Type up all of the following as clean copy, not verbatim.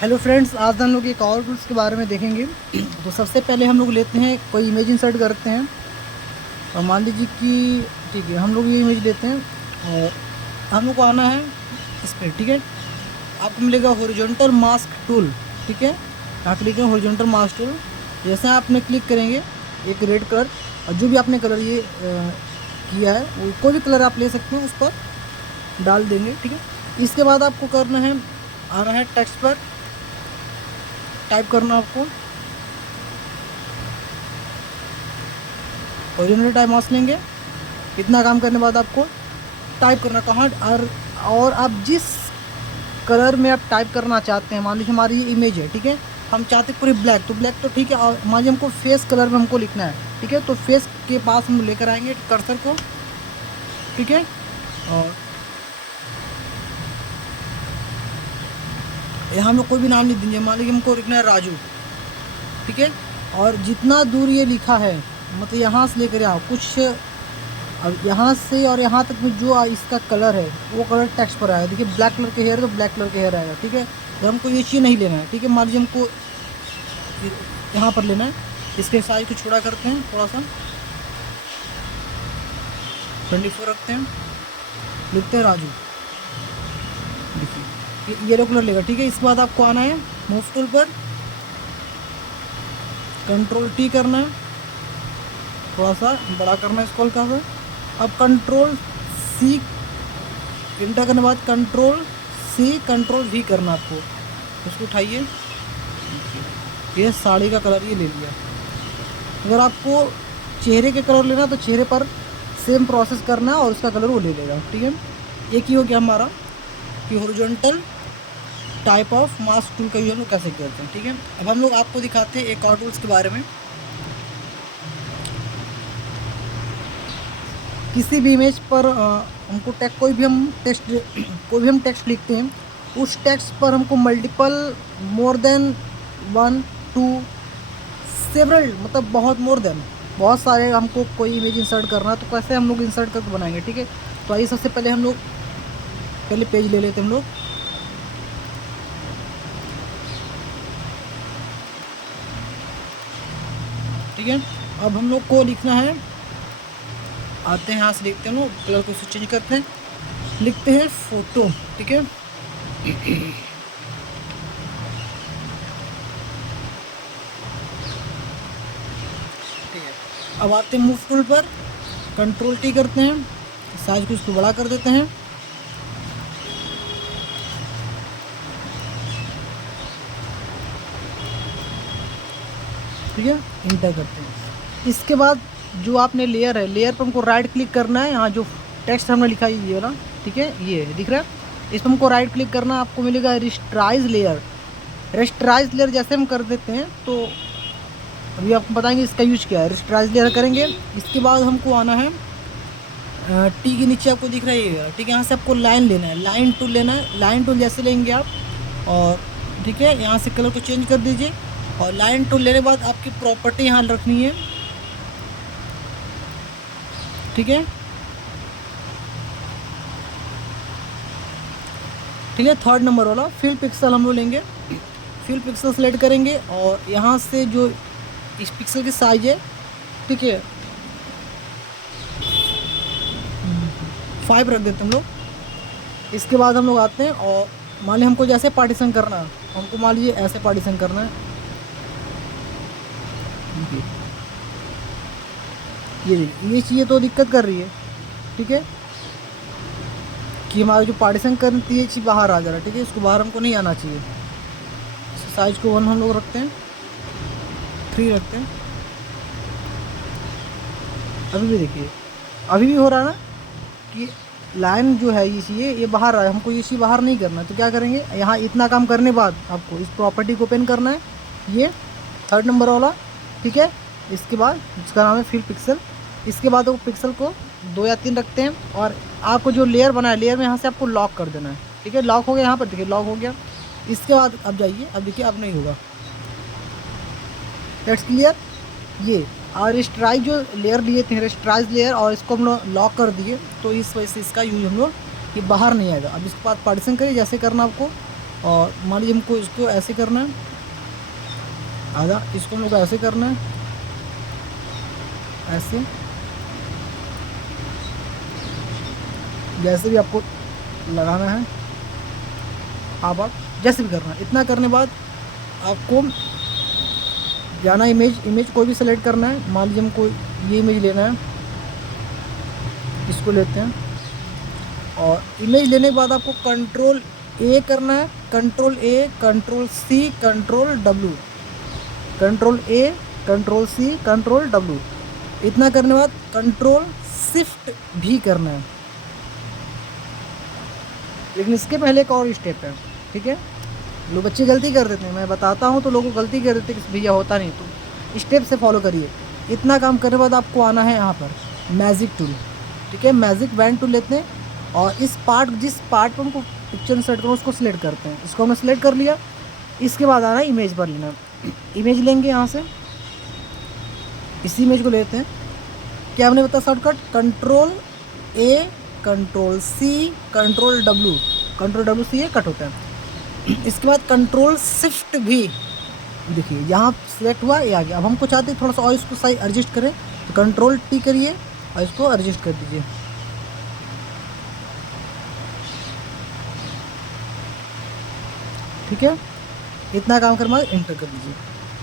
Hello friends, आज हम लोग एक और टूल्स के बारे में देखेंगे। तो सबसे पहले हम लोग लेते हैं कोई इमेज इंसर्ट करते हैं और मान लीजिए कि ठीक है, हम लोग ये इमेज लेते हैं और हम लोग को आना है इस पर। ठीक है, आपको मिलेगा हॉरिजॉन्टल मास्क टूल। ठीक है, यहाँ क्लिक करें हॉरिजॉन्टल मास्क टूल। जैसे आपने क्लिक करेंगे एक रेड कलर और जो भी आपने कलर ये किया है वो कोई भी कलर आप ले सकते हैं, उस पर डाल देंगे। ठीक है, इसके बाद आपको करना है, आना है टेक्स्ट पर, टाइप करना आपको ओरिजिनल टाइप मास्क लेंगे। इतना काम करने के बाद आपको टाइप करना कहाँ और आप जिस कलर में आप टाइप करना चाहते हैं, मान लीजिए हमारी ये इमेज है। ठीक है, हम चाहते हैं पूरी ब्लैक, तो ब्लैक तो ठीक है। और मान लीजिए हमको फेस कलर में हमको लिखना है। ठीक है, तो फेस के पास हम लेकर आएंगे कर्सर को। ठीक है, और यहाँ हम लोग कोई भी नाम नहीं देंगे, मान लीजिए हमको लिखना है राजू। ठीक है, और जितना दूर ये लिखा है, मतलब यहाँ से लेकर यहाँ कुछ, अब यहाँ से और यहाँ तक में जो इसका कलर है वो कलर टेक्स्ट पर आएगा। देखिए ब्लैक कलर के हेयर तो ब्लैक कलर के हेयर आएगा। ठीक है, तो हमको ये चीज़ नहीं लेना है। ठीक है, मान लीजिए हमको यहाँ पर लेना है, इसके साइज को छोटा करते हैं, थोड़ा सा 24 रखते हैं, लिखते हैं राजू। देखिए येलो कलर लेगा। ठीक है, इसके बाद आपको आना है मूव टूल पर, कंट्रोल टी करना है, थोड़ा सा बड़ा करना है स्क्रॉल का है। अब कंट्रोल सी इंटर करने के बाद कंट्रोल सी कंट्रोल वी करना आपको। उसको उठाइए, ये साड़ी का कलर ये ले लिया। अगर आपको चेहरे के कलर लेना तो चेहरे पर सेम प्रोसेस करना है और उसका कलर वो ले लेगा। ठीक है, एक ही हो गया हमारा कि horizontal type of mask tool का यूज हम लोग कैसे करते हैं। ठीक है, अब हम लोग आपको दिखाते हैं एक और टूल्स के बारे में। किसी भी इमेज पर हमको टेक्स्ट कोई भी हम टेक्स्ट लिखते हैं, उस टेक्स्ट पर हमको मल्टीपल मोर देन 1 2 सेवरल, मतलब बहुत सारे हमको कोई इमेज इंसर्ट करना है, तो कैसे हम लोग इंसर्ट करके बनाएंगे। ठीक है, तो आइए सबसे पहले हम लोग पहले पेज ले लेते हैं हम लोग। ठीक है, अब हम लोग को लिखना है, आते हैं यहाँ से लिखते हैं लोग, कलर को चेंज करते हैं, लिखते हैं फोटो। ठीक है, ठीक है, अब आते हैं मूव टूल पर, कंट्रोल टी करते हैं, साइज को इसको बड़ा कर देते हैं। ठीक है, इंटर करते हैं। इसके बाद जो आपने लेयर है, लेयर पर हमको राइट क्लिक करना है। यहाँ जो टेक्स्ट हमने लिखा है ये वाला, ठीक है, ये दिख रहा है, इस पर हमको राइट क्लिक करना है। आपको मिलेगा रेस्टराइज लेयर। रेस्टराइज लेयर जैसे हम कर देते हैं तो अभी आपको बताएंगे इसका यूज क्या है। रेस्टराइज लेयर करेंगे, इसके बाद हमको आना है टी के नीचे आपको दिख रहा है ये। ठीक है, यहाँ से आपको लाइन लेना है, लाइन टूल लेना है। लाइन टूल जैसे लेंगे आप, और ठीक है, यहाँ से कलर को चेंज कर दीजिए और लाइन टूल लेने के बाद आपकी प्रॉपर्टी यहाँ रखनी है। ठीक है, ठीक है, 3rd नंबर वाला फिल पिक्सल हम लोग लेंगे। फिल पिक्सल सेलेक्ट करेंगे और यहाँ से जो इस पिक्सल की साइज है, ठीक है, 5 रख देते हम लोग। इसके बाद हम लोग आते हैं और मान लीजिए हमको जैसे पार्टीशन करना है, हमको मान लीजिए ऐसे पार्टीशन करना है। ये चीज़ें तो दिक्कत कर रही है। ठीक है, कि हमारा जो पार्टीशन करती है चीज़ बाहर आ जा रहा है। ठीक है, इसको बाहर हमको नहीं आना चाहिए। साइज को 1 हम लोग रखते हैं, 3 रखते हैं। अभी भी देखिए, अभी भी हो रहा है ना कि लाइन जो है ये बाहर आ, हमको ये चीज़ बाहर नहीं करना। तो क्या करेंगे, यहाँ इतना काम करने बाद आपको इस प्रॉपर्टी को ओपन करना है, ये 3rd नंबर वाला। ठीक है, इसके बाद इसका नाम है फिल पिक्सल। इसके बाद वो पिक्सल को 2 या 3 रखते हैं और आपको जो लेयर बना है, लेयर में यहाँ से आपको लॉक कर देना है। ठीक है, लॉक हो गया, यहाँ पर देखिए लॉक हो गया। इसके बाद अब जाइए, अब देखिए अब नहीं होगा। That's clear. ये और रेस्टराइज जो लेयर लिए थे, रेस्टराइज लेयर, और इसको हम लोग लॉक कर दिए, तो इस वजह से इसका यूज हम लोग ये बाहर नहीं आएगा। अब इसके बाद पार्टीशन करिए जैसे करना आपको। और मान लीजिए हमको इसको ऐसे करना है, आधा इसको हम लोग को ऐसे करना है, ऐसे जैसे भी आपको लगाना है, आप जैसे भी करना है। इतना करने बाद आपको जाना इमेज कोई भी सेलेक्ट करना है। मान लीजिए हमको ये इमेज लेना है, इसको लेते हैं। और इमेज लेने के बाद आपको कंट्रोल ए करना है, control A, control C, control W, control A, control C, control W. इतना करने बाद कंट्रोल शिफ्ट भी करना है। लेकिन इसके पहले एक और स्टेप है, ठीक है। लोग बच्चे गलती कर देते हैं, मैं बताता हूँ तो लोगों को गलती कर देते हैं कि भैया होता नहीं, तो स्टेप से फॉलो करिए। इतना काम करने के बाद आपको आना है यहाँ पर मैजिक टूल, ठीक है। मैजिक वैन टूल लेते हैं और इस पार्ट, जिस पार्ट पर हमको पिक्चर इंसर्ट करना उसको सिलेक्ट करते हैं। इसको हमने सेलेक्ट कर लिया। इसके बाद आना है इमेज पर लेना। इमेज लेंगे यहाँ से, इसी इमेज को लेते हैं। क्या हमने बताया shortcut, control A, control C, control W, control W से ये कट होता है। इसके बाद कंट्रोल शिफ्ट भी, देखिए यहाँ सिलेक्ट हुआ, ये आ गया। अब हमको चाहते हैं थोड़ा सा और इसको साइज एडजस्ट करें, तो कंट्रोल टी करिए और इसको एडजस्ट कर दीजिए। ठीक है, इतना काम करने बाद एंटर कर दीजिए।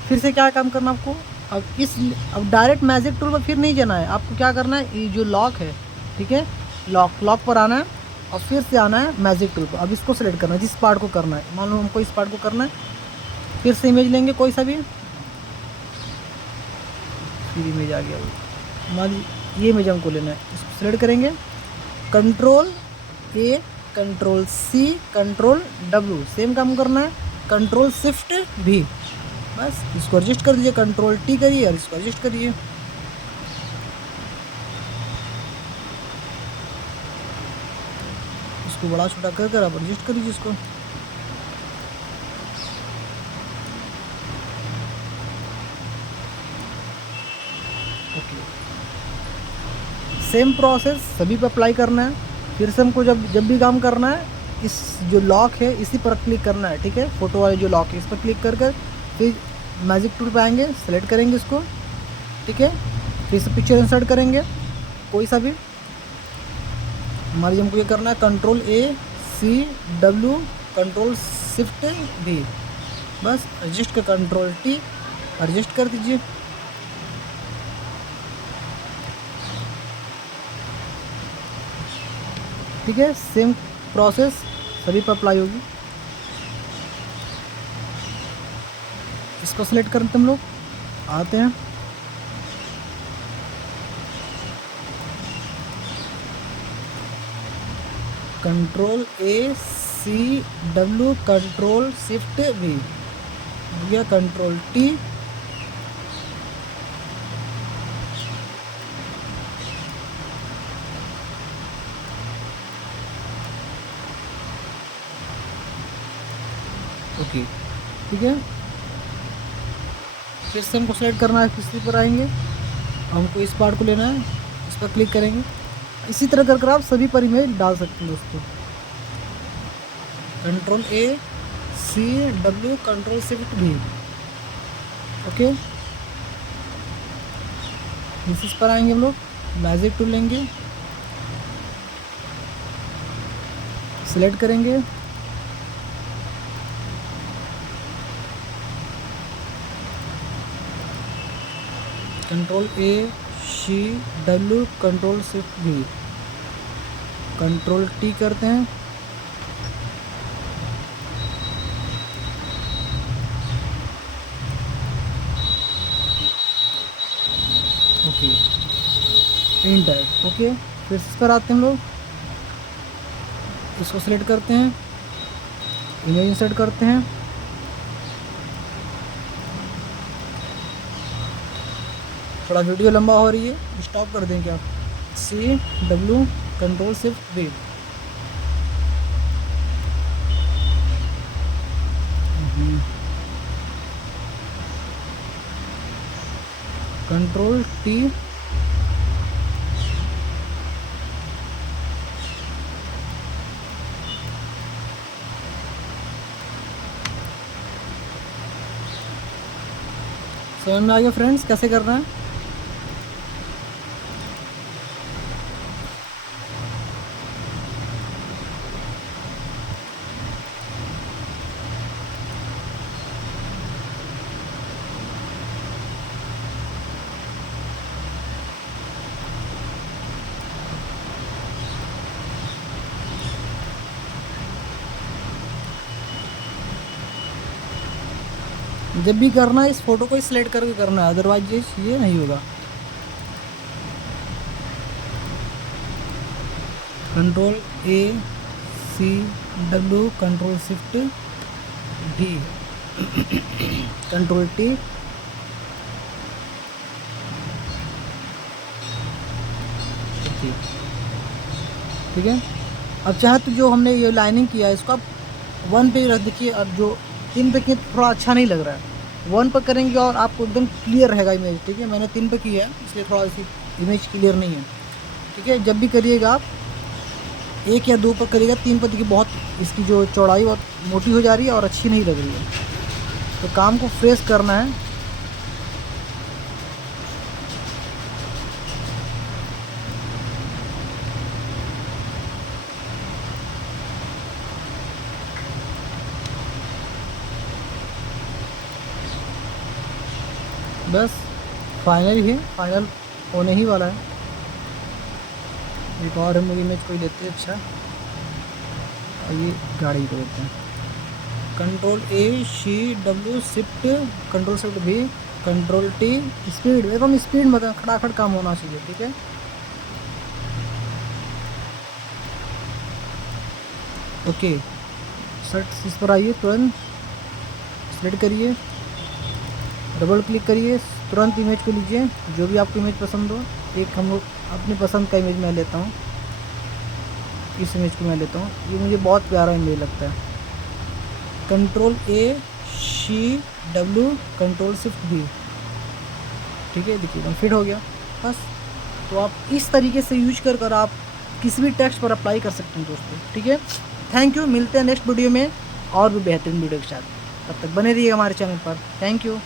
फिर से क्या काम करना आपको, अब डायरेक्ट मैजिक टूल पर फिर नहीं जाना है। आपको क्या करना है, ये जो लॉक है, ठीक है, लॉक पर आना है और फिर से आना है मैजिक टूल पर। अब इसको सेलेक्ट करना है, जिस पार्ट को करना है। मान लो हमको इस पार्ट को करना है, फिर से इमेज लेंगे कोई सा भी, फिर इमेज आ गया। मान ये इमेज हमको लेना है, इसको सेलेक्ट करेंगे, control A, control C, control W, same काम करना है, कंट्रोल शिफ्ट भी। बस इसको एडजस्ट कर दीजिए, कंट्रोल टी करिए और इसको एडजस्ट करिए। इसको बड़ा छोटा कर कर आप एडजस्ट कर दीजिए इसको। ओके, सेम प्रोसेस सभी पे अप्लाई करना है। फिर से हमको जब भी काम करना है, इस जो लॉक है इसी पर क्लिक करना है, ठीक है। फोटो वाले जो लॉक है इस पर क्लिक कर कर फिर मैजिक टूल पे आएंगे, सेलेक्ट करेंगे इसको, ठीक है। फिर से पिक्चर इंसर्ट करेंगे कोई सा भी। हमारे लिए हमको ये करना है control A, C, W, control shift V. बस एडजस्ट कर, कंट्रोल टी एडजस्ट कर दीजिए। ठीक है, सेम प्रोसेस सभी पर अप्लाई होगी। इसको सेलेक्ट करते हम लोग आते हैं, control A, C, W, control shift V हो गया, कंट्रोल टी। ओके, ठीक है। फिर से हमको सेलेक्ट करना है, किसी पर आएंगे, हमको इस पार्ट को लेना है, इस पर क्लिक करेंगे। इसी तरह कर आप सभी पर इमेज डाल सकते हैं दोस्तों। Control A, C, W, control shift V. Okay, इस पर आएंगे हम लोग, मैजिक टूल लेंगे, सेलेक्ट करेंगे, control A, C, W, control shift V, control T करते हैं। ओके, प्रिंट है। ओके, फिर इस पर आते हैं हम लोग, इसको सेलेक्ट करते हैं, इमेज इंसर्ट करते हैं, थोड़ा वीडियो लंबा हो रही है, स्टॉप कर दें क्या, C, W, control shift V. Control T, समझ में आ गया फ्रेंड्स कैसे करना है? जब भी करना है इस फोटो को सिलेक्ट करके करना है, अदरवाइज ये नहीं होगा। Control A C W control shift D control T, ठीक है। अब चाहे तो जो हमने ये लाइनिंग किया है इसको आप 1 पे रख देखिए। अब जो 3 पे किए थोड़ा अच्छा नहीं लग रहा है, 1 पर करेंगे और आपको एकदम क्लियर रहेगा इमेज, ठीक है। मैंने 3 पे किया है इसलिए थोड़ा सी इमेज क्लियर नहीं है, ठीक है। जब भी करिएगा आप 1 या 2 पर करिएगा, 3 पर देखिए बहुत इसकी जो चौड़ाई बहुत मोटी हो जा रही है और अच्छी नहीं लग रही है। तो काम को फ्रेश करना है। बस फाइनल ही फाइनल होने ही वाला है। एक और हम लोग इमेज कोई लेते हैं, अच्छा और ये गाड़ी को लेते हैं। Control A C W shift control shift V control T speed, एकदम स्पीड मतलब खड़ाखड़ काम होना चाहिए, ठीक है। ओके सर्च इस पर आइए, तुरंत सेलेक्ट करिए, डबल क्लिक करिए, तुरंत इमेज को लीजिए जो भी आपको इमेज पसंद हो। एक हम लोग अपनी पसंद का इमेज मैं लेता हूँ, इस इमेज को मैं लेता हूँ, ये मुझे बहुत प्यारा इमेज लगता है। Control A C W control shift D, ठीक है। देखिए एकदम फिट हो गया बस। तो आप इस तरीके से यूज कर आप किसी भी टेक्स्ट पर अप्लाई कर सकते हैं दोस्तों, ठीक है। थैंक यू, मिलते हैं नेक्स्ट वीडियो में और भी बेहतरीन वीडियो के साथ। तब तक बने रहिए हमारे चैनल पर। Thank you.